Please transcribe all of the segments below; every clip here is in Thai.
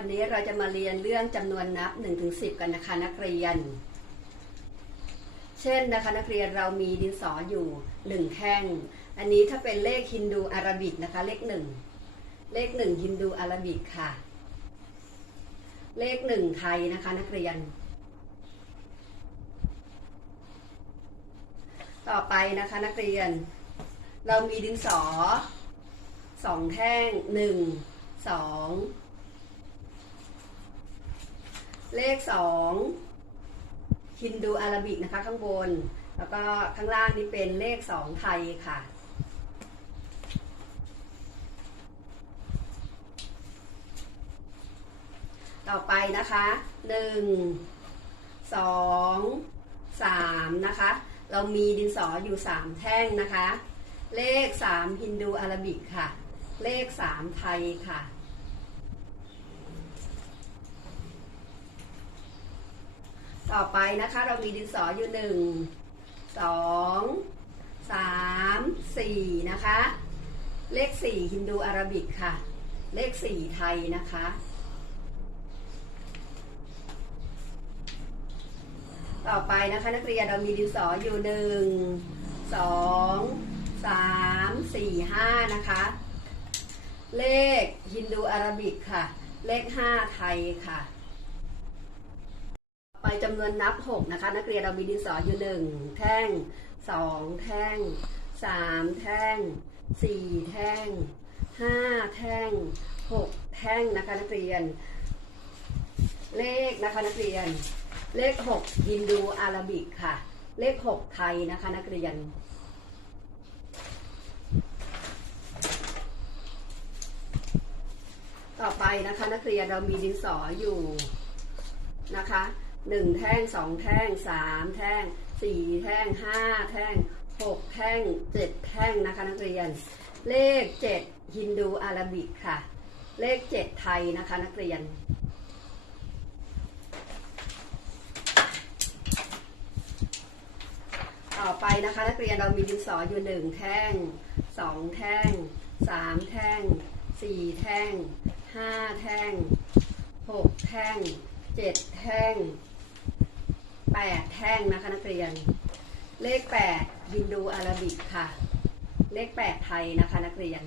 วันนี้เราจะมาเรียนเรื่องจำนวนนับ1ถึง10กันนะคะนักเรียน เช่นนะคะนักเรียนเรามีดินสออยู่ 1แท่ง อันนี้ถ้าเป็นเลขฮินดูอาราบิกนะคะเลข 1 เลข 1 ฮินดูอาราบิกค่ะ เลข 1 ไทยนะคะนักเรียน ต่อไปนะคะนักเรียน เรามีดินสอสองแท่งหนึ่งสอง เลขสองฮินดูอาราบิกนะคะข้างบน แล้วก็ข้างล่างนี่เป็นเลขสองไทยค่ะ ต่อไปนะคะหนึ่งสองสามนะคะ เรามีดินสออยู่สามแท่งนะคะ เลขสามฮินดูอาราบิกค่ะ เลขสามไทยค่ะ ต่อไปนะคะเรามีดินสออยู่หนึ่งสองสามสี่นะคะ เลขสี่ฮินดูอาราบิกค่ะ เลขสี่ไทยนะคะ ต่อไปนะคะนักเรียนเรามีดินสออยู่หนึ่งสองสามสี่ห้านะคะ เลขฮินดูอาราบิกค่ะ เลขห้าไทยค่ะ ไปจำนวนนับหกนะคะ นักเรียนเรามีดินสออยู่หนึ่งแท่งสองแท่งสามแท่งสี่แท่งห้าแท่งหกแท่งนะคะนักเรียน เลขนะคะนักเรียน เลขหกฮินดูอาราบิกค่ะ เลขหกไทยนะคะนักเรียนต่อไปนะคะนักเรียนเรามีดินสออยู่นะคะ หนึ่งแท่งสองแท่งสามแท่งสี่แท่งห้าแท่งหกแท่งเจ็ดแท่งนะคะนักเรียน เลขเจ็ดฮินดูอาราบิกค่ะ เลขเจ็ดไทยนะคะนักเรียน ต่อไปนะคะนักเรียนเรามีดินสออยู่หนึ่งแท่งสองแท่งสามแท่งสี่แท่งห้าแท่งหกแท่งเจ็ดแท่ง แปดแท่งนะคะนักเรียน เลขแปดฮินดูอาราบิกค่ะ เลขแปดไทยนะคะนักเรียน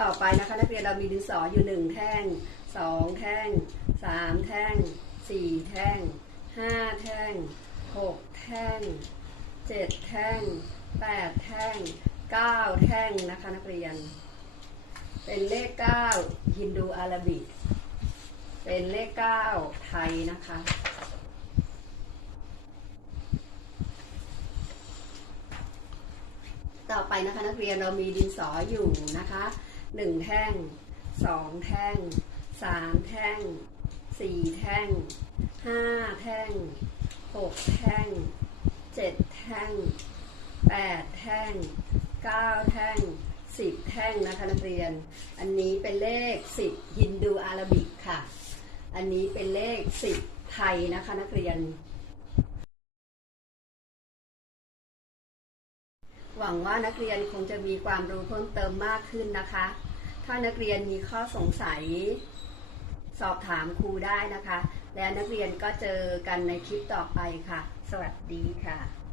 ต่อไปนะคะนักเรียนเรามีดินสออยู่หนึ่งแท่งสองแท่งสามแท่งสี่แท่งห้าแท่งหกแท่งเจ็ดแท่งแปดแท่งเก้าแท่งนะคะนักเรียน เป็นเลขเก้าฮินดูอาราบิก เป็นเลขเก้าไทยนะคะ ต่อไปนะคะนักเรียนเรามีดินสออยู่นะคะหนึ่งแท่งสองแท่งสามแท่งสี่แท่งห้าแท่งหกแท่งเจ็ดแท่งแปดแท่งเก้าแท่ง สิบแท่งนะคะนักเรียน อันนี้เป็นเลขสิบฮินดูอาราบิกค่ะ อันนี้เป็นเลขสิบไทยนะคะนักเรียน หวังว่านักเรียนคงจะมีความรู้เพิ่มเติมมากขึ้นนะคะ ถ้านักเรียนมีข้อสงสัยสอบถามครูได้นะคะ และนักเรียนก็เจอกันในคลิปต่อไปค่ะ สวัสดีค่ะ